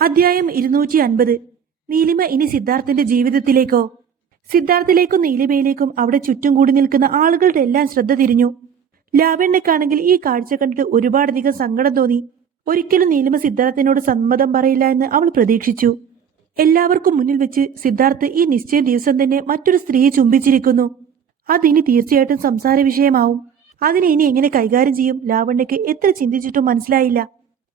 അധ്യായം ഇരുന്നൂറ്റി അൻപത് നീലിമ ഇനി സിദ്ധാർത്ഥന്റെ ജീവിതത്തിലേക്കോ? സിദ്ധാർത്ഥിലേക്കും നീലിമയിലേക്കും അവിടെ ചുറ്റും കൂടി നിൽക്കുന്ന ആളുകളുടെ എല്ലാം ശ്രദ്ധ തിരിഞ്ഞു. ലാവണ്യക്കാണെങ്കിൽ ഈ കാഴ്ച കണ്ടിട്ട് ഒരുപാടധികം സങ്കടം തോന്നി. ഒരിക്കലും നീലിമ സിദ്ധാർത്ഥിനോട് സമ്മതം പറയില്ല എന്ന് അവൾ പ്രതീക്ഷിച്ചു. എല്ലാവർക്കും മുന്നിൽ വെച്ച് സിദ്ധാർത്ഥ് ഈ നിശ്ചയ ദിവസം തന്നെ മറ്റൊരു സ്ത്രീയെ ചുംബിച്ചിരിക്കുന്നു. അതിനി തീർച്ചയായിട്ടും സംസാര വിഷയമാവും അതിനെ ഇനി എങ്ങനെ കൈകാര്യം ചെയ്യും ലാവണ്യക്ക് എത്ര ചിന്തിച്ചിട്ടും മനസ്സിലായില്ല.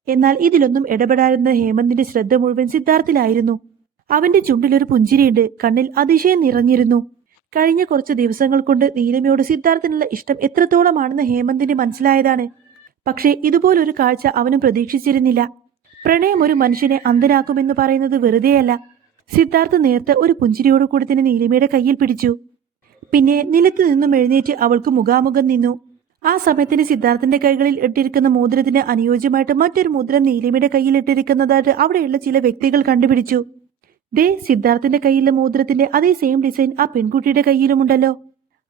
എന്നാൽ ഇതിലൊന്നും ഇടപെടാതിരുന്ന ഹേമന്തിന്റെ ശ്രദ്ധ മുഴുവൻ സിദ്ധാർത്ഥിലായിരുന്നു. അവന്റെ ചുണ്ടിലൊരു പുഞ്ചിരിയുണ്ട് കണ്ണിൽ അതിശയം നിറഞ്ഞിരുന്നു. കഴിഞ്ഞ കുറച്ച് ദിവസങ്ങൾ കൊണ്ട് നീലിമയോട് സിദ്ധാർത്ഥിനുള്ള ഇഷ്ടം എത്രത്തോളമാണെന്ന് ഹേമന്തിന് മനസ്സിലായതാണ്. പക്ഷേ ഇതുപോലൊരു കാഴ്ച അവനും പ്രതീക്ഷിച്ചിരുന്നില്ല. പ്രണയം ഒരു മനുഷ്യനെ അന്ധനാക്കുമെന്ന് പറയുന്നത് വെറുതെയല്ല. സിദ്ധാർത്ഥ് നേരത്തെ ഒരു പുഞ്ചിരിയോട് കൂടി തന്നെ നീലിമയുടെ കയ്യിൽ പിടിച്ചു. പിന്നെ നിലത്ത് നിന്നും എഴുന്നേറ്റ് അവൾക്ക് മുഖാമുഖം നിന്നു. ആ സമയത്തിന് സിദ്ധാർത്ഥന്റെ കൈകളിൽ ഇട്ടിരിക്കുന്ന മോതിരത്തിന് അനുയോജ്യമായിട്ട് മറ്റൊരു മോതിരം നീലിമയുടെ കയ്യിൽ ഇട്ടിരിക്കുന്നതായിട്ട് അവിടെയുള്ള ചില വ്യക്തികൾ കണ്ടുപിടിച്ചു. ദേ സിദ്ധാർത്ഥന്റെ കയ്യിലെ മോതിരത്തിന്റെ അതേ സെയിം ഡിസൈൻ ആ പെൺകുട്ടിയുടെ കയ്യിലുമുണ്ടല്ലോ.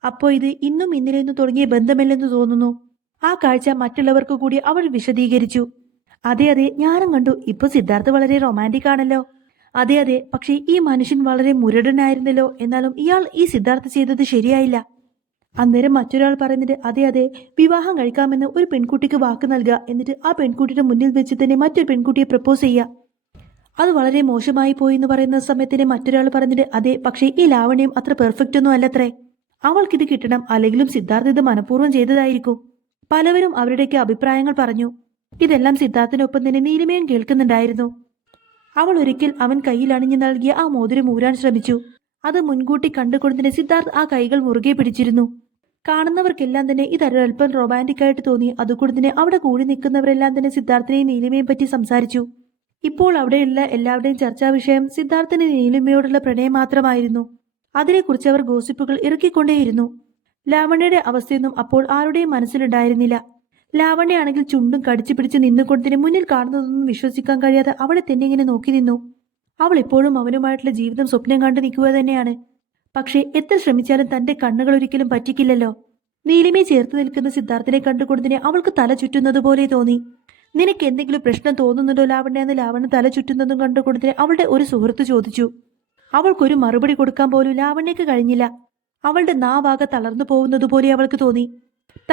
അപ്പോ ഇത് ഇന്നും ഇന്നലെന്ന് തുടങ്ങിയ ബന്ധമല്ലെന്ന് തോന്നുന്നു. ആ കാഴ്ച മറ്റുള്ളവർക്ക് കൂടി അവൾ വിശദീകരിച്ചു. അതെ അതെ ഞാനും കണ്ടു. ഇപ്പൊ സിദ്ധാർത്ഥ് വളരെ റൊമാന്റിക് ആണല്ലോ. അതെ അതെ പക്ഷേ ഈ മനുഷ്യൻ വളരെ മുരടനായിരുന്നല്ലോ. എന്നാലും ഇയാൾ ഈ സിദ്ധാർത്ഥ് ചെയ്തത് ശരിയായില്ല. അന്നേരം മറ്റൊരാൾ പറയുന്നത് അതെ അതെ വിവാഹം കഴിക്കാമെന്ന് ഒരു പെൺകുട്ടിക്ക് വാക്ക് നൽകുക എന്നിട്ട് ആ പെൺകുട്ടിയുടെ മുന്നിൽ വെച്ച് തന്നെ മറ്റൊരു പെൺകുട്ടിയെ പ്രപ്പോസ് ചെയ്യുക. അത് വളരെ മോശമായി പോയി എന്ന് പറയുന്ന സമയത്തിന് മറ്റൊരാൾ പറഞ്ഞിട്ട് അതെ പക്ഷേ ഈ ലാവണ്യം അത്ര പെർഫെക്റ്റ് ഒന്നും അല്ലത്രേ. അവൾക്കിത് കിട്ടണം അല്ലെങ്കിലും സിദ്ധാർത്ഥ ഇത് മനഃപൂർവം ചെയ്തതായിരിക്കും. പലവരും അവരുടെയൊക്കെ അഭിപ്രായങ്ങൾ പറഞ്ഞു. ഇതെല്ലാം സിദ്ധാർത്ഥിനൊപ്പം തന്നെ നീലിമയും കേൾക്കുന്നുണ്ടായിരുന്നു. അവൾ ഒരിക്കൽ അവൻ കയ്യിൽ അണിഞ്ഞു നൽകിയ ആ മോതിരം ഊരാൻ ശ്രമിച്ചു. അത് മുൻകൂട്ടി കണ്ടുകൊണ്ടതിന് സിദ്ധാർത്ഥ് ആ കൈകൾ മുറുകെ പിടിച്ചിരുന്നു. കാണുന്നവർക്കെല്ലാം തന്നെ ഇതൊരൽപ്പം റൊമാന്റിക് ആയിട്ട് തോന്നി. അതുകൊണ്ട് തന്നെ അവിടെ കൂടി നിൽക്കുന്നവരെല്ലാം തന്നെ സിദ്ധാർത്ഥിനെയും നീലിമയും പറ്റി സംസാരിച്ചു. ഇപ്പോൾ അവിടെയുള്ള എല്ലാവരുടെയും ചർച്ചാ വിഷയം സിദ്ധാർത്ഥിന് നീലിമയോടുള്ള പ്രണയം മാത്രമായിരുന്നു. അതിനെക്കുറിച്ച് അവർ ഗോസിപ്പുകൾ ഇറക്കിക്കൊണ്ടേയിരുന്നു. ലാവണ്യയുടെ അവസ്ഥയൊന്നും അപ്പോൾ ആരുടെയും മനസ്സിലുണ്ടായിരുന്നില്ല. ലാവണ്യാണെങ്കിൽ ചുണ്ടും കടിച്ചു പിടിച്ച് നിന്നുകൊണ്ടതിന് മുന്നിൽ കാണുന്നതൊന്നും വിശ്വസിക്കാൻ കഴിയാതെ അവിടെ തന്നെ ഇങ്ങനെ നോക്കി നിന്നു. അവൾ ഇപ്പോഴും അവനുമായിട്ടുള്ള ജീവിതം സ്വപ്നം കണ്ടു നിൽക്കുക തന്നെയാണ്. പക്ഷേ എത്ര ശ്രമിച്ചാലും തന്റെ കണ്ണുകൾ ഒരിക്കലും പറ്റിക്കില്ലല്ലോ. നീലിമയെ ചേർത്ത് നിൽക്കുന്ന സിദ്ധാർത്ഥിനെ കണ്ടുകൊണ്ടതിനെ അവൾക്ക് തല ചുറ്റുന്നത് പോലെ തോന്നി. നിനക്ക് എന്തെങ്കിലും പ്രശ്നം തോന്നുന്നുണ്ടോ ലാവണ്യ എന്ന് ലാവണ്യ തല ചുറ്റുന്നതും കണ്ടുകൊണ്ടതിനെ അവളുടെ ഒരു സുഹൃത്ത് ചോദിച്ചു. അവൾക്കൊരു മറുപടി കൊടുക്കാൻ പോലും ലാവണ്യക്ക് കഴിഞ്ഞില്ല. അവളുടെ നാവാകെ തളർന്നു പോകുന്നത് പോലെ അവൾക്ക് തോന്നി.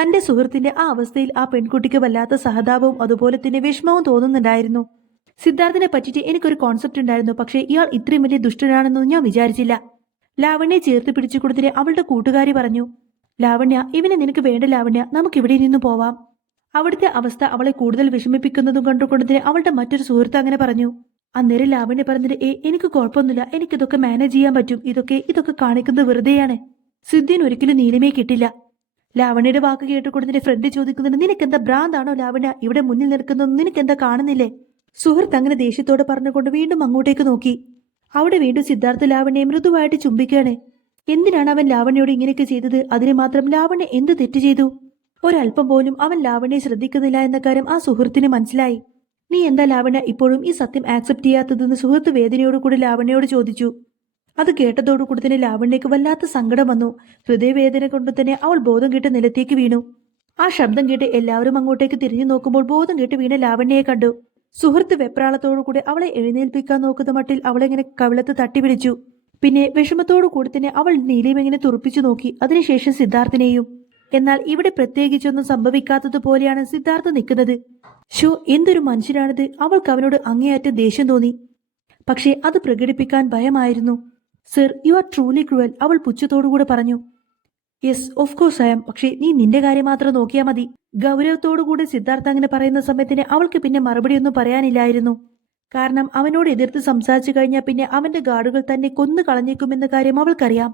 തന്റെ സുഹൃത്തിന്റെ ആ അവസ്ഥയിൽ ആ പെൺകുട്ടിക്ക് വല്ലാത്ത സഹതാപവും അതുപോലെ തന്നെ വിഷമവും തോന്നുന്നുണ്ടായിരുന്നു. സിദ്ധാർത്ഥിനെ പറ്റിയിട്ട് എനിക്കൊരു കോൺസെപ്റ്റ് ഉണ്ടായിരുന്നു പക്ഷേ ഇയാൾ ഇത്രയും വലിയ ദുഷ്ടനാണെന്നൊന്നും ഞാൻ വിചാരിച്ചില്ല. ലാവണ്യെ ചേർത്ത് പിടിച്ചു കൊടുത്തിട്ട് അവളുടെ കൂട്ടുകാരി പറഞ്ഞു ലാവണ്യ ഇവനെ നിനക്ക് വേണ്ട ലാവണ്യ നമുക്ക് ഇവിടെ നിന്ന് പോവാം. അവിടുത്തെ അവസ്ഥ അവളെ കൂടുതൽ വിഷമിപ്പിക്കുന്നതും കണ്ടുകൊണ്ടതിന് അവളുടെ മറ്റൊരു സുഹൃത്ത് അങ്ങനെ പറഞ്ഞു അന്നേരം ലാവണ്യ പറഞ്ഞിട്ട് ഏ എനിക്ക് കുഴപ്പമൊന്നുമില്ല എനിക്കിതൊക്കെ മാനേജ് ചെയ്യാൻ പറ്റും ഇതൊക്കെ ഇതൊക്കെ കാണിക്കുന്നത് വെറുതെയാണ് സിദ്ധിൻ ഒരിക്കലും നീലമേ കിട്ടില്ല. ലാവണ്യയുടെ വാക്ക് കേട്ടുകൊണ്ടതിന്റെ ഫ്രണ്ട് ചോദിക്കുന്നുണ്ട് നിനക്കെന്താ ഭ്രാന്താണോ ലാവണ്യ ഇവിടെ മുന്നിൽ നിൽക്കുന്നത് നിനക്കെന്താ കാണുന്നില്ലേ? സുഹൃത്ത് അങ്ങനെ ദേഷ്യത്തോടെ പറഞ്ഞുകൊണ്ട് വീണ്ടും അങ്ങോട്ടേക്ക് നോക്കി. അവിടെ വീണ്ടും സിദ്ധാർത്ഥ ലാവണ്യെ മൃദുവായിട്ട് ചുംബിക്കുകയാണ്. എന്തിനാണ് അവൻ ലാവണ്യോട് ഇങ്ങനെയൊക്കെ ചെയ്തത്? അതിന് മാത്രം ലാവണ്യ എന്ത് തെറ്റ് ചെയ്തു? ഒരല്പം പോലും അവൻ ലാവണ്യെ ശ്രദ്ധിക്കുന്നില്ല എന്ന കാര്യം ആ സുഹൃത്തിന് മനസ്സിലായി. നീ എന്താ ലാവണ്യ ഇപ്പോഴും ഈ സത്യം ആക്സെപ്റ്റ് ചെയ്യാത്തതെന്ന് സുഹൃത്ത് വേദനയോട് കൂടി ലാവണ്യോട് ചോദിച്ചു. അത് കേട്ടതോടു കൂടി തന്നെ ലാവണ്യക്ക് വല്ലാത്ത സങ്കടം വന്നു. ഹൃദയവേദന കൊണ്ട് തന്നെ അവൾ ബോധം കേട്ട് നിലത്തേക്ക് വീണു. ആ ശബ്ദം കേട്ട് എല്ലാവരും അങ്ങോട്ടേക്ക് തിരിഞ്ഞു നോക്കുമ്പോൾ ബോധം കേട്ട് വീണ ലാവണ്യയെ കണ്ടു. സുഹൃത്ത് വെപ്രാളത്തോടു കൂടി അവളെ എഴുന്നേൽപ്പിക്കാൻ നോക്കുന്ന മട്ടിൽ അവളെങ്ങനെ കവിളത്ത് തട്ടിപിടിച്ചു. പിന്നെ വിഷമത്തോടു കൂടി തന്നെ അവൾ നീലിമെങ്ങനെ തുറപ്പിച്ചു നോക്കി. അതിനുശേഷം സിദ്ധാർത്ഥിനെയും എന്നാൽ ഇവിടെ പ്രത്യേകിച്ചൊന്നും സംഭവിക്കാത്തതുപോലെയാണ് സിദ്ധാർത്ഥ നിൽക്കുന്നത്. ഷോ എന്തൊരു മനുഷ്യനാണിത്. അവൾക്ക് അവനോട് അങ്ങേയറ്റം ദേഷ്യം തോന്നി. പക്ഷേ അത് പ്രകടിപ്പിക്കാൻ ഭയമായിരുന്നു. Sir you are truly cruel അവൾ പുച്ഛത്തോടുകൂടെ പറഞ്ഞു. യെസ് ഓഫ് കോഴ്സ് ആയം പക്ഷേ നീ നിന്റെ കാര്യം മാത്രം നോക്കിയാൽ മതി. ഗൗരവത്തോടുകൂടി സിദ്ധാർത്ഥ അങ്ങനെ പറയുന്ന സമയത്തിന് അവൾക്ക് പിന്നെ മറുപടിയൊന്നും പറയാനില്ലായിരുന്നു. കാരണം അവനോട് എതിർത്ത് സംസാരിച്ചു കഴിഞ്ഞാൽ പിന്നെ അവന്റെ ഗാർഡുകൾ തന്നെ കൊന്നു കളഞ്ഞേക്കുമെന്ന കാര്യം അവൾക്കറിയാം.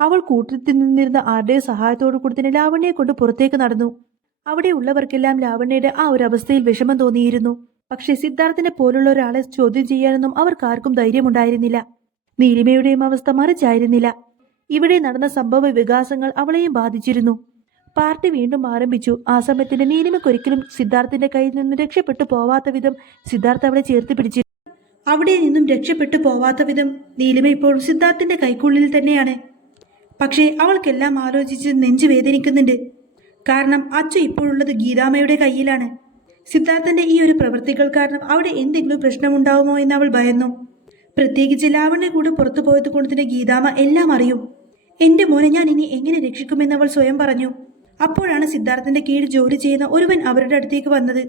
അവൾ കൂട്ടത്തിൽ നിന്നിരുന്ന ആരുടെ സഹായത്തോടു കൂടി തന്നെ ലാവണ്യെ കൊണ്ട് പുറത്തേക്ക് നടന്നു. അവിടെ ഉള്ളവർക്കെല്ലാം ലാവണ്യയുടെ ആ ഒരു അവസ്ഥയിൽ വിഷമം തോന്നിയിരുന്നു. പക്ഷേ സിദ്ധാർത്ഥിനെ പോലുള്ള ഒരാളെ ചോദ്യം ചെയ്യാനൊന്നും അവർക്കാർക്കും ധൈര്യമുണ്ടായിരുന്നില്ല. നീലിമയുടെയും അവസ്ഥ മറിച്ചായിരുന്നില്ല. ഇവിടെ നടന്ന സംഭവ വികാസങ്ങൾ അവളെയും ബാധിച്ചിരുന്നു. പാർട്ടി വീണ്ടും ആരംഭിച്ചു. ആ സമയത്തിന്റെ നീനിമക്കൊരിക്കലും സിദ്ധാർത്ഥിന്റെ കയ്യിൽ നിന്നും രക്ഷപ്പെട്ടു പോവാത്ത വിധം സിദ്ധാർത്ഥ അവളെ ചേർത്ത് പിടിച്ചു. അവിടെ നിന്നും രക്ഷപ്പെട്ടു പോവാത്ത വിധം നീലിമ ഇപ്പോഴും സിദ്ധാർത്ഥിന്റെ കൈക്കുള്ളിൽ തന്നെയാണ്. പക്ഷേ അവൾക്കെല്ലാം ആലോചിച്ച് നെഞ്ചു വേദനിക്കുന്നുണ്ട്. കാരണം അച്ചു ഇപ്പോഴുള്ളത് ഗീതാമയുടെ കയ്യിലാണ്. സിദ്ധാർത്ഥന്റെ ഈ ഒരു പ്രവൃത്തികൾ കാരണം അവിടെ എന്തെങ്കിലും പ്രശ്നമുണ്ടാവുമോ എന്ന് അവൾ ഭയന്നു. പ്രത്യേകിച്ച് ലാവണ്യ കൂടെ പുറത്തു പോയത് കൊണ്ട് തന്നെ ഗീതാമ എല്ലാം അറിയും. എന്റെ മോനെ ഞാൻ ഇനി എങ്ങനെ രക്ഷിക്കുമെന്ന് അവൾ സ്വയം പറഞ്ഞു. അപ്പോഴാണ് സിദ്ധാർത്ഥന്റെ കീഴിൽ ജോലി ചെയ്യുന്ന ഒരുവൻ അവരുടെ അടുത്തേക്ക് വന്നത്.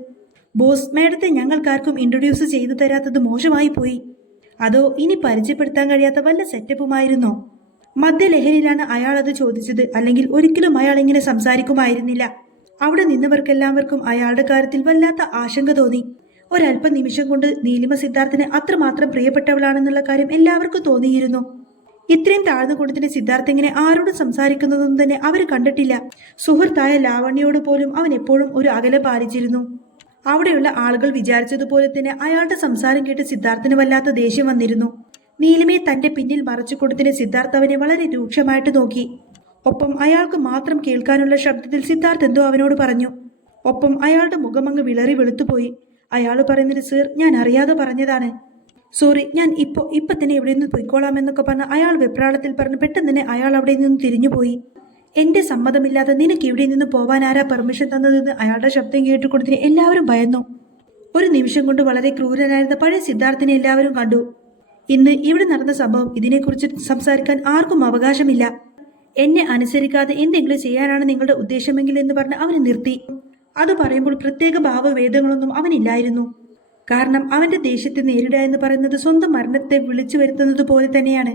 ബോസ് മേഡത്തെ ഞങ്ങൾക്കാർക്കും ഇൻട്രൊഡ്യൂസ് ചെയ്തു തരാത്തത് മോശമായി പോയി. അതോ ഇനി പരിചയപ്പെടുത്താൻ കഴിയാത്ത വല്ല സെറ്റപ്പുമായിരുന്നോ മദ്യലഹരിയിലാണ് അയാൾ അത് ചോദിച്ചത്. അല്ലെങ്കിൽ ഒരിക്കലും അയാൾ ഇങ്ങനെ സംസാരിക്കുമായിരുന്നില്ല. അവിടെ നിന്നവർക്കെല്ലാവർക്കും അയാളുടെ കാര്യത്തിൽ വല്ലാത്ത ആശങ്ക തോന്നി. ഒരല്പ നിമിഷം കൊണ്ട് നീലിമ സിദ്ധാർത്ഥിന് അത്രമാത്രം പ്രിയപ്പെട്ടവളാണെന്നുള്ള കാര്യം എല്ലാവർക്കും തോന്നിയിരുന്നു. ഇത്രയും താഴ്ന്ന കൂട്ടത്തിന് സിദ്ധാർത്ഥ് ഇങ്ങനെ ആരോടും സംസാരിക്കുന്നതൊന്നും തന്നെ അവർ കണ്ടിട്ടില്ല. സുഹൃത്തായ ലാവണ്യോട് പോലും അവൻ എപ്പോഴും ഒരു അകലെ പാലിച്ചിരുന്നു. അവിടെയുള്ള ആളുകൾ വിചാരിച്ചതുപോലെ തന്നെ അയാളുടെ സംസാരം കേട്ട് സിദ്ധാർത്ഥിന് വല്ലാത്ത ദേഷ്യം വന്നിരുന്നു. നീലിമയെ തന്റെ പിന്നിൽ മറച്ചു കൊടുത്തിന് സിദ്ധാർത്ഥ് അവനെ വളരെ രൂക്ഷമായിട്ട് നോക്കി. ഒപ്പം അയാൾക്ക് മാത്രം കേൾക്കാനുള്ള ശബ്ദത്തിൽ സിദ്ധാർത്ഥ് എന്തോ അവനോട് പറഞ്ഞു. ഒപ്പം അയാളുടെ മുഖമങ്ങ് വിളറി വെളുത്തുപോയി. അയാൾ പറയുന്നത് സീർ ഞാൻ അറിയാതെ പറഞ്ഞതാണ്. സോറി ഞാൻ ഇപ്പോൾ ഇപ്പൊ തന്നെ ഇവിടെ നിന്ന് പോയിക്കോളാം എന്നൊക്കെ പറഞ്ഞ് അയാൾ വെപ്രാളത്തിൽ പറഞ്ഞ് പെട്ടെന്ന് തന്നെ അയാൾ അവിടെ നിന്ന് തിരിഞ്ഞുപോയി എന്റെ സമ്മതമില്ലാതെ നിനക്ക് ഇവിടെ നിന്ന് പോവാൻ ആരാ പെർമിഷൻ തന്നതെന്ന് അയാളുടെ ശബ്ദം കേട്ടുകൊടുത്തിന് എല്ലാവരും ഭയന്നു. ഒരു നിമിഷം കൊണ്ട് വളരെ ക്രൂരനായിരുന്ന പഴയ സിദ്ധാർത്ഥിനെ എല്ലാവരും കണ്ടു. ഇന്ന് ഇവിടെ നടന്ന സംഭവം ഇതിനെക്കുറിച്ച് സംസാരിക്കാൻ ആർക്കും അവകാശമില്ല. എന്നെ അനുസരിക്കാതെ എന്തെങ്കിലും ചെയ്യാനാണ് നിങ്ങളുടെ ഉദ്ദേശമെങ്കിൽ എന്ന് പറഞ്ഞ് അവനെ നിർത്തി. അത് പറയുമ്പോൾ പ്രത്യേക ഭാവവേദങ്ങളൊന്നും അവനില്ലായിരുന്നു. കാരണം അവന്റെ ദേഷ്യത്തെ നേരിടുക എന്ന് പറയുന്നത് സ്വന്തം മരണത്തെ വിളിച്ചു വരുത്തുന്നത് പോലെ തന്നെയാണ്.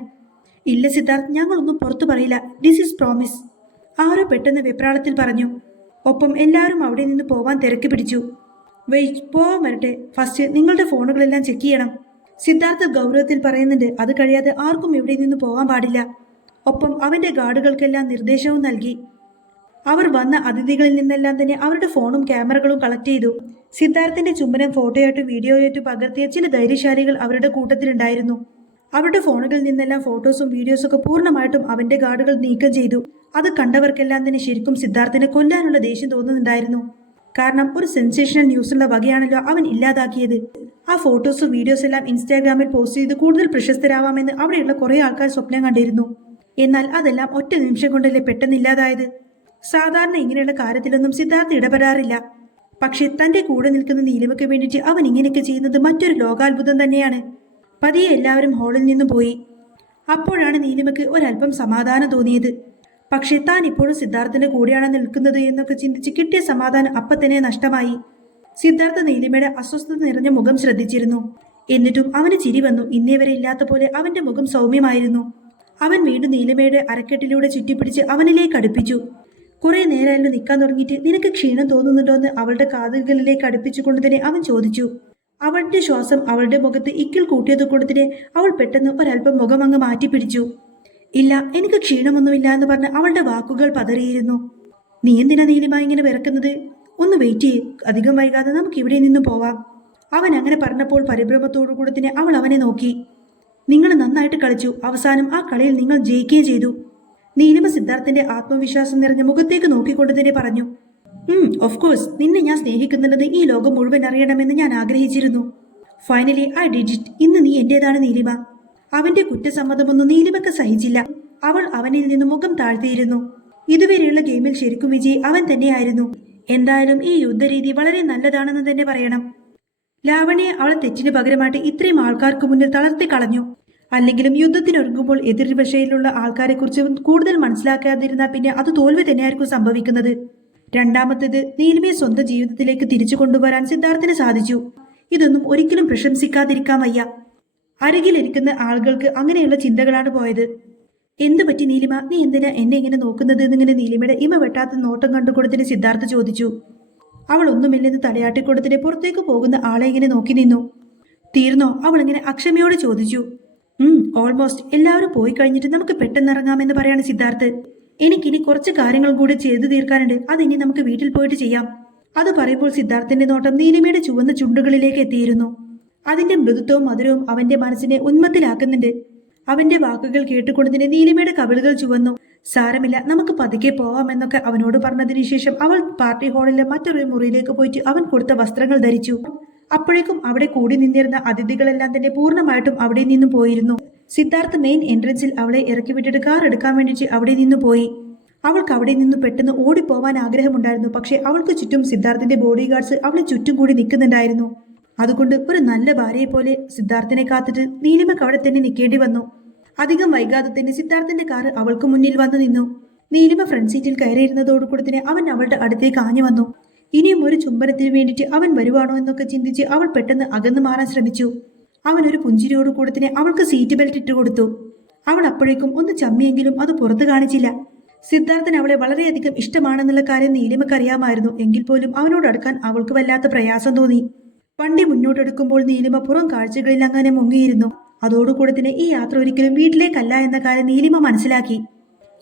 ഇല്ല സിദ്ധാർത്ഥ് ഞങ്ങളൊന്നും പുറത്തു പറയില്ല. ദിസ് ഈസ് പ്രോമിസ് ആരോ പെട്ടെന്ന് വെപ്രാളത്തിൽ പറഞ്ഞു. ഒപ്പം എല്ലാവരും അവിടെ നിന്ന് പോവാൻ തിരക്ക് പിടിച്ചു. വെയിറ്റ് പോവാൻ വരട്ടെ. ഫസ്റ്റ് നിങ്ങളുടെ ഫോണുകളെല്ലാം ചെക്ക് ചെയ്യണം. സിദ്ധാർത്ഥ ഗൗരവത്തിൽ പറയുന്നുണ്ട് അത് കഴിയാതെ ആർക്കും ഇവിടെ നിന്ന് പോകാൻ പാടില്ല. ഒപ്പം അവന്റെ ഗാർഡുകൾക്കെല്ലാം നിർദ്ദേശവും നൽകി. അവർ വന്ന അതിഥികളിൽ നിന്നെല്ലാം തന്നെ അവരുടെ ഫോണും ക്യാമറകളും കളക്ട് ചെയ്തു. സിദ്ധാർത്ഥിന്റെ ചുംബനം ഫോട്ടോയായിട്ടും വീഡിയോയായിട്ടും പകർത്തിയ ചില ധൈര്യശാലികൾ അവരുടെ കൂട്ടത്തിലുണ്ടായിരുന്നു. അവരുടെ ഫോണുകളിൽ നിന്നെല്ലാം ഫോട്ടോസും വീഡിയോസും ഒക്കെ പൂർണമായിട്ടും അവന്റെ ഗാർഡുകൾ നീക്കം ചെയ്തു. അത് കണ്ടവർക്കെല്ലാം തന്നെ ശരിക്കും സിദ്ധാർത്ഥിനെ കൊല്ലാനുള്ള ദേഷ്യം തോന്നുന്നുണ്ടായിരുന്നു. കാരണം ഒരു സെൻസേഷണൽ ന്യൂസുള്ള വകയാണല്ലോ അവൻ ഇല്ലാതാക്കിയത്. ആ ഫോട്ടോസും വീഡിയോസും എല്ലാം ഇൻസ്റ്റാഗ്രാമിൽ പോസ്റ്റ് ചെയ്ത് കൂടുതൽ പ്രശസ്തരാവാമെന്ന് അവിടെയുള്ള കുറേ ആൾക്കാർ സ്വപ്നം കണ്ടിരുന്നു. എന്നാൽ അതെല്ലാം ഒറ്റ നിമിഷം കൊണ്ടല്ലേ പെട്ടെന്ന് ഇല്ലാതായത്? സാധാരണ ഇങ്ങനെയുള്ള കാര്യത്തിലൊന്നും സിദ്ധാർത്ഥ ഇടപെടാറില്ല. പക്ഷെ തന്റെ കൂടെ നിൽക്കുന്ന നീലമയ്ക്ക് വേണ്ടിയിട്ട് അവൻ ഇങ്ങനെയൊക്കെ ചെയ്യുന്നത് മറ്റൊരു ലോകാത്ഭുതം തന്നെയാണ്. പതിയെ എല്ലാവരും ഹാളിൽ നിന്നും പോയി. അപ്പോഴാണ് നീലിമയ്ക്ക് ഒരല്പം സമാധാനം തോന്നിയത്. പക്ഷെ താൻ ഇപ്പോഴും സിദ്ധാർത്ഥന്റെ കൂടെയാണ് നിൽക്കുന്നത് എന്നൊക്കെ ചിന്തിച്ച് കിട്ടിയ സമാധാനം അപ്പത്തന്നെ നഷ്ടമായി. സിദ്ധാർത്ഥ നീലിമയുടെ അസ്വസ്ഥത നിറഞ്ഞ മുഖം ശ്രദ്ധിച്ചിരുന്നു. എന്നിട്ടും അവന് ചിരി വന്നു. ഇന്നേ വരെ ഇല്ലാത്ത പോലെ അവന്റെ മുഖം സൗമ്യമായിരുന്നു. അവൻ വീണ്ടും നീലിമയുടെ അരക്കെട്ടിലൂടെ ചുറ്റിപ്പിടിച്ച് അവനിലേക്ക് അടുപ്പിച്ചു. കുറെ നേരമായാലും നിൽക്കാൻ തുടങ്ങിയിട്ട്. നിനക്ക് ക്ഷീണം തോന്നുന്നുണ്ടോ എന്ന് അവളുടെ കാതുകളിലേക്ക് അടുപ്പിച്ചുകൊണ്ട് തന്നെ അവൻ ചോദിച്ചു. അവളുടെ ശ്വാസം അവളുടെ മുഖത്ത് ഇക്കിൾ കൂട്ടിയത് കൊണ്ട് അവൾ പെട്ടെന്ന് ഒരല്പം മുഖം അങ്ങ് മാറ്റി പിടിച്ചു ഇല്ല എനിക്ക് ക്ഷീണമൊന്നുമില്ല എന്ന് പറഞ്ഞ് അവളുടെ വാക്കുകൾ പതറിയിരുന്നു. നീ എന്തിനാ നീലിമ ഇങ്ങനെ വിറക്കുന്നത്? ഒന്ന് വെയിറ്റ് ചെയ്യ്. അധികം വൈകാതെ നമുക്ക് ഇവിടെ നിന്ന് പോവാം. അവൻ അങ്ങനെ പറഞ്ഞപ്പോൾ പരിഭ്രമത്തോടു കൂടെ തന്നെ അവൾ അവനെ നോക്കി. നിങ്ങൾ നന്നായിട്ട് കളിച്ചു. അവസാനം ആ കളിയിൽ നിങ്ങൾ ജയിക്കുകയും ചെയ്തു. നീലിമ സിദ്ധാർത്ഥന്റെ ആത്മവിശ്വാസം നിറഞ്ഞ മുഖത്തേക്ക് നോക്കിക്കൊണ്ട് തന്നെ പറഞ്ഞു ഉം ഓഫ് കോഴ്സ് നിന്നെ ഞാൻ സ്നേഹിക്കുന്നുണ്ടെന്ന് ഈ ലോകം മുഴുവൻ അറിയണമെന്ന് ഞാൻ ആഗ്രഹിച്ചിരുന്നു. ഫൈനലി ഐ ഡിജിറ്റ് ഇന്ന് നീ എന്റേതാണ് നീലിമ? അവന്റെ കുറ്റസമ്മതമൊന്നും നീലിമക്ക് സഹിച്ചില്ല. അവൾ അവനിൽ നിന്ന് മുഖം താഴ്ത്തിയിരുന്നു. ഇതുവരെയുള്ള ഗെയിമിൽ ശരിക്കും വിജയി അവൻ തന്നെയായിരുന്നു. എന്തായാലും ഈ യുദ്ധരീതി വളരെ നല്ലതാണെന്ന് തന്നെ പറയണം. ലാവണിയെ അവളെ തെറ്റിന് പകരമായിട്ട് ഇത്രയും ആൾക്കാർക്ക് മുന്നിൽ തളർത്തി കളഞ്ഞു. അല്ലെങ്കിലും യുദ്ധത്തിനൊരുങ്ങുമ്പോൾ എതിർവശയിലുള്ള ആൾക്കാരെ കുറിച്ച് കൂടുതൽ മനസ്സിലാക്കാതിരുന്നാൽ പിന്നെ അത് തോൽവി തന്നെയായിരിക്കും സംഭവിക്കുന്നത്. രണ്ടാമത്തേത് നീലിമയെ സ്വന്തം ജീവിതത്തിലേക്ക് തിരിച്ചു കൊണ്ടുവരാൻ സിദ്ധാർത്ഥിന് സാധിച്ചു. ഇതൊന്നും ഒരിക്കലും പ്രശംസിക്കാതിരിക്കാൻ വയ്യ അരികിലിരിക്കുന്ന ആളുകൾക്ക് അങ്ങനെയുള്ള ചിന്തകളാണ് പോയത്. എന്ത് പറ്റി നീലിമ? നീ എന്തിനാ എന്നെ ഇങ്ങനെ നോക്കുന്നത് എന്നിങ്ങനെ നീലിമയുടെ ഇമ വെട്ടാത്ത നോട്ടം കണ്ടുകൊടുത്തിന് സിദ്ധാർത്ഥ ചോദിച്ചു. അവൾ ഒന്നുമില്ലെന്ന് തലയാട്ടിക്കൊടുത്തിന് പുറത്തേക്ക് പോകുന്ന ആളെ ഇങ്ങനെ നോക്കി നിന്നു. തീർന്നോ? അവൾ ഇങ്ങനെ അക്ഷമയോട് ചോദിച്ചു. ഓൾമോസ്റ്റ് എല്ലാവരും പോയി കഴിഞ്ഞിട്ട് നമുക്ക് പെട്ടെന്ന് ഇറങ്ങാമെന്ന് പറയാണ് സിദ്ധാർത്ഥ്. എനിക്കിനി കുറച്ച് കാര്യങ്ങൾ കൂടി ചെയ്തു തീർക്കാനുണ്ട്. അതിനി നമുക്ക് വീട്ടിൽ പോയിട്ട് ചെയ്യാം. അത് പറയുമ്പോൾ സിദ്ധാർത്ഥന്റെ നോട്ടം നീലിമയുടെ ചുവന്ന ചുണ്ടുകളിലേക്ക് എത്തിയിരുന്നു. അതിന്റെ മൃദുത്വവും മധുരവും അവന്റെ മനസ്സിനെ ഉന്മത്തിലാക്കുന്നുണ്ട്. അവന്റെ വാക്കുകൾ കേട്ടുകൊണ്ടതിന് നീലിമയുടെ കവിളുകൾ ചുവന്നു. സാരമില്ല നമുക്ക് പതുക്കെ പോവാമെന്നൊക്കെ അവനോട് പറഞ്ഞതിനു ശേഷം അവൾ പാർട്ടി ഹാളിലെ മറ്റൊരു മുറിയിലേക്ക് പോയിട്ട് അവൻ കൊടുത്ത വസ്ത്രങ്ങൾ ധരിച്ചു. അപ്പോഴേക്കും അവിടെ കൂടി നിന്നിരുന്ന അതിഥികളെല്ലാം തന്നെ പൂർണമായിട്ടും അവിടെ നിന്നും പോയിരുന്നു. സിദ്ധാർത്ഥ് മെയിൻ എൻട്രൻസിൽ അവളെ ഇറക്കി വിട്ടിട്ട് കാർ എടുക്കാൻ വേണ്ടിയിട്ട് അവിടെ നിന്ന് പോയി. അവൾക്ക് അവിടെ നിന്ന് പെട്ടെന്ന് ഓടിപ്പോവാൻ ആഗ്രഹമുണ്ടായിരുന്നു. പക്ഷെ അവൾക്ക് ചുറ്റും സിദ്ധാർത്ഥിന്റെ ബോഡി ഗാർഡ്സ് അവളെ ചുറ്റും കൂടി നിൽക്കുന്നുണ്ടായിരുന്നു. അതുകൊണ്ട് ഒരു നല്ല ഭാര്യയെ പോലെ സിദ്ധാർത്ഥിനെ കാത്തിട്ട് നീലിമക്ക് അവിടെ തന്നെ നിൽക്കേണ്ടി വന്നു. അധികം വൈകാതെ തന്നെ സിദ്ധാർത്ഥിന്റെ കാർ അവൾക്ക് മുന്നിൽ വന്നു നിന്നു. നീലിമ ഫ്രണ്ട് സീറ്റിൽ കയറിയിരുന്നതോടുകൂടി തന്നെ അവൻ അവളുടെ അടുത്തേക്ക് ആഞ്ഞു വന്നു. ഇനിയും ഒരു ചുംബനത്തിന് വേണ്ടിയിട്ട് അവൻ വരുവാണോ എന്നൊക്കെ ചിന്തിച്ച് അവൾ പെട്ടെന്ന് അകന്നു മാറാൻ ശ്രമിച്ചു. അവൻ ഒരു പുഞ്ചിരിയോട് കൂടെ തന്നെ അവൾക്ക് സീറ്റ് ബെൽറ്റ് ഇട്ട് കൊടുത്തു. അവൾ അപ്പോഴേക്കും ഒന്ന് ചമ്മിയെങ്കിലും അത് പുറത്തു കാണിച്ചില്ല. സിദ്ധാർത്ഥൻ അവളെ വളരെയധികം ഇഷ്ടമാണെന്നുള്ള കാര്യം നീലിമക്ക് അറിയാമായിരുന്നു എങ്കിൽ പോലും അവനോട് അടുക്കാൻ അവൾക്ക് വല്ലാത്ത പ്രയാസം തോന്നി. വണ്ടി മുന്നോട്ടെടുക്കുമ്പോൾ നീലിമ പുറം കാഴ്ചകളിൽ അങ്ങനെ മുങ്ങിയിരുന്നു. അതോടുകൂടെ തന്നെ ഈ യാത്ര ഒരിക്കലും വീട്ടിലേക്കല്ല എന്ന കാര്യം നീലിമ മനസ്സിലാക്കി.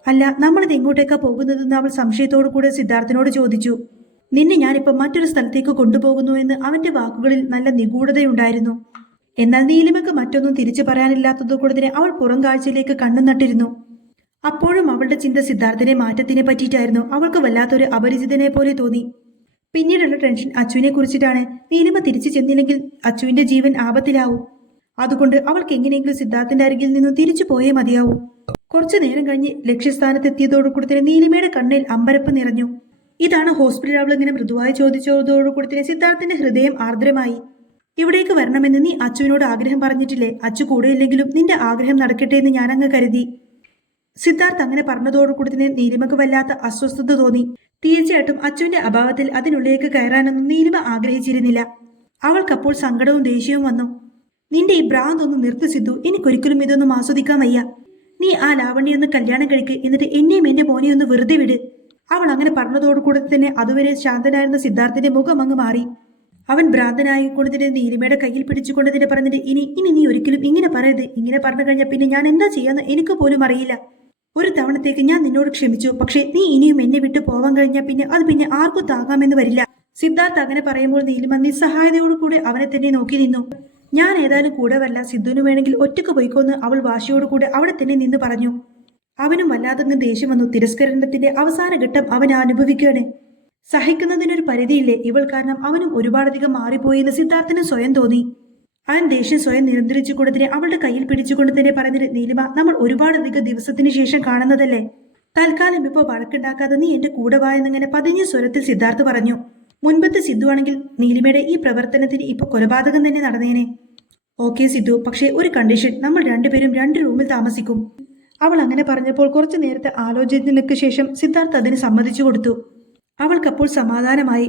അല്ല നമ്മളിത് എങ്ങോട്ടേക്കാ പോകുന്നതെന്ന് അവൾ സംശയത്തോടു കൂടെ സിദ്ധാർത്ഥനോട് ചോദിച്ചു. നിന്നെ ഞാനിപ്പോൾ മറ്റൊരു സ്ഥലത്തേക്ക് കൊണ്ടുപോകുന്നു എന്ന് അവന്റെ വാക്കുകളിൽ നല്ല നിഗൂഢതയുണ്ടായിരുന്നു. എന്നാൽ നീലിമക്ക് മറ്റൊന്നും തിരിച്ചു പറയാനില്ലാത്തതുകൊണ്ട് കൂടുതലെ അവൾ പുറം കാഴ്ചയിലേക്ക് കണ്ണു നട്ടിരുന്നു. അപ്പോഴും അവളുടെ ചിന്ത സിദ്ധാർത്ഥിനെ മാറ്റത്തിനെ പറ്റിയിട്ടായിരുന്നു. അവൾക്ക് വല്ലാത്തൊരു അപരിചിതനെ പോലെ തോന്നി. പിന്നീടുള്ള ടെൻഷൻ അച്ചുവിനെ കുറിച്ചിട്ടാണ്. നീലിമ തിരിച്ചു ചെന്നില്ലെങ്കിൽ അച്ചുവിന്റെ ജീവൻ ആപത്തിലാവും. അതുകൊണ്ട് അവൾക്ക് എങ്ങനെയെങ്കിലും സിദ്ധാർത്ഥന്റെ അരികിൽ നിന്നും തിരിച്ചു പോയേ മതിയാവൂ. കുറച്ചു നേരം കഴിഞ്ഞ് ലക്ഷ്യസ്ഥാനത്തെത്തിയതോടുകൂടി തന്നെ നീലിമയുടെ കണ്ണിൽ അമ്പരപ്പ് നിറഞ്ഞു. ഇതാണ് ഹോസ്പിറ്റൽ അവൾ ഇങ്ങനെ മൃദുവായി ചോദിച്ചതോടുകൂടി തന്നെ സിദ്ധാർത്ഥിന്റെ ഹൃദയം ആർദ്രമായി. ഇവിടേക്ക് വരണമെന്ന് നീ അച്ചുവിനോട് ആഗ്രഹം പറഞ്ഞിട്ടില്ലേ? അച്ചു കൂടെയില്ലെങ്കിലും നിന്റെ ആഗ്രഹം നടക്കട്ടെ എന്ന് ഞാനങ്ങ് കരുതി. സിദ്ധാർത്ഥ് അങ്ങനെ പറഞ്ഞതോടുകൂടി തന്നെ നീലിമക്ക് വല്ലാത്ത അസ്വസ്ഥത തോന്നി. തീർച്ചയായിട്ടും അച്ചുവിന്റെ അഭാവത്തിൽ അതിനുള്ളിലേക്ക് കയറാനൊന്നും നീലിമ ആഗ്രഹിച്ചിരുന്നില്ല. അവൾക്കപ്പോൾ സങ്കടവും ദേഷ്യവും വന്നു. നിന്റെ ഈ ഭ്രാന്ത് ഒന്ന് നിർത്തി സിദ്ധു. എനിക്കൊരിക്കലും ഇതൊന്നും ആസ്വദിക്കാൻ വയ്യ. നീ ആ ലാവണ്യ ഒന്ന് കല്യാണം കഴിക്ക്. എന്നിട്ട് എന്നെയും എന്റെ മോനെയൊന്ന് വെറുതെ വിട്. അവൾ അങ്ങനെ പറഞ്ഞതോടുകൂടി തന്നെ അതുവരെ ശാന്തനായിരുന്ന സിദ്ധാർത്ഥിന്റെ മുഖം അങ്ങ് മാറി. അവൻ ഭ്രാന്തനായി കൊണ്ടതിന്റെ നീലിമയുടെ കയ്യിൽ പിടിച്ചുകൊണ്ട് തന്നെ പറഞ്ഞിട്ട് ഇനി ഇനി നീ ഒരിക്കലും ഇങ്ങനെ പറയരുത്. ഇങ്ങനെ പറഞ്ഞു കഴിഞ്ഞാൽ പിന്നെ ഞാൻ എന്താ ചെയ്യാന്ന് എനിക്ക് പോലും അറിയില്ല. ഒരു തവണത്തേക്ക് ഞാൻ നിന്നോട് ക്ഷമിച്ചു. പക്ഷേ നീ ഇനിയും എന്നെ വിട്ടു പോവാൻ കഴിഞ്ഞാൽ പിന്നെ അത് പിന്നെ ആർക്കും താങ്ങാമെന്ന് വരില്ല. സിദ്ധാർത്ഥ് അങ്ങനെ പറയുമ്പോൾ നീലിമ നിസ്സഹായതയോടുകൂടി അവനെ തന്നെ നോക്കി നിന്നു. ഞാൻ ഏതായാലും കൂടെ വല്ല സിദ്ധുവിന് വേണമെങ്കിൽ ഒറ്റയ്ക്ക് പോയിക്കോന്ന് അവൾ വാശിയോടുകൂടി അവിടെ തന്നെ നിന്ന് പറഞ്ഞു. അവനും വല്ലാതങ്ങ് ദേഷ്യം വന്നു. തിരസ്കരണത്തിന്റെ അവസാന ഘട്ടം അവൻ അനുഭവിക്കുകയാണ്. സഹിക്കുന്നതിനൊരു പരിധിയില്ലേ? ഇവൾ കാരണം അവനും ഒരുപാടധികം മാറിപ്പോയി എന്ന് സിദ്ധാർത്ഥന് സ്വയം തോന്നി. അവൻ ദേഷ്യം സ്വയം നിയന്ത്രിച്ചുകൊണ്ട് തന്നെ അവളുടെ കയ്യിൽ പിടിച്ചുകൊണ്ട് തന്നെ പറഞ്ഞത് നീലിമ നമ്മൾ ഒരുപാടധികം ദിവസത്തിന് ശേഷം കാണുന്നതല്ലേ? തൽക്കാലം ഇപ്പോൾ വഴക്കുണ്ടാക്കാതെ നീ എന്റെ കൂടെ വാ എന്നിങ്ങനെ പതിഞ്ഞ സ്വരത്തിൽ സിദ്ധാർത്ഥ് പറഞ്ഞു. മുൻപത്തെ സിദ്ധു ആണെങ്കിൽ നീലിമയുടെ ഈ പ്രവർത്തനത്തിന് ഇപ്പൊ കൊലപാതകം തന്നെ നടന്നേനെ. ഓക്കെ സിദ്ധു. പക്ഷേ ഒരു കണ്ടീഷൻ നമ്മൾ രണ്ടുപേരും രണ്ട് റൂമിൽ താമസിക്കും. അവൾ അങ്ങനെ പറഞ്ഞപ്പോൾ കുറച്ചു നേരത്തെ ആലോചനയ്ക്ക് ശേഷം സിദ്ധാർത്ഥ് അതിന് സമ്മതിച്ചു കൊടുത്തു. അവൾക്കപ്പോൾ സമാധാനമായി.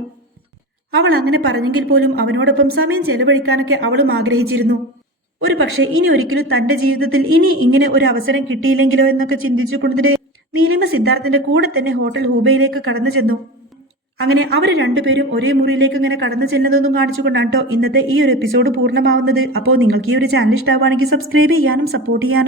അവൾ അങ്ങനെ പറഞ്ഞെങ്കിൽ പോലും അവനോടൊപ്പം സമയം ചെലവഴിക്കാനൊക്കെ അവളും ആഗ്രഹിച്ചിരുന്നു. ഒരു പക്ഷേ ഇനി ഒരിക്കലും തന്റെ ജീവിതത്തിൽ ഇനി ഇങ്ങനെ ഒരു അവസരം കിട്ടിയില്ലെങ്കിലോ എന്നൊക്കെ ചിന്തിച്ചുകൊണ്ടതിന്റെ നീലിമ സിദ്ധാർത്ഥിന്റെ കൂടെ തന്നെ ഹോട്ടൽ ഹൂബയിലേക്ക് കടന്നു ചെന്നു. അങ്ങനെ അവർ രണ്ടുപേരും ഒരേ മുറിയിലേക്ക് ഇങ്ങനെ കടന്നു ചെല്ലുന്നതൊന്നും കാണിച്ചുകൊണ്ടാണ് കേട്ടോ ഇന്നത്തെ ഈ ഒരു എപ്പിസോഡ് പൂർണമാവുന്നത്. അപ്പോൾ നിങ്ങൾക്ക് ഈ ഒരു ചാനൽ ഇഷ്ടമാവുകയാണെങ്കിൽ സബ്സ്ക്രൈബ് ചെയ്യാനും സപ്പോർട്ട് ചെയ്യാനും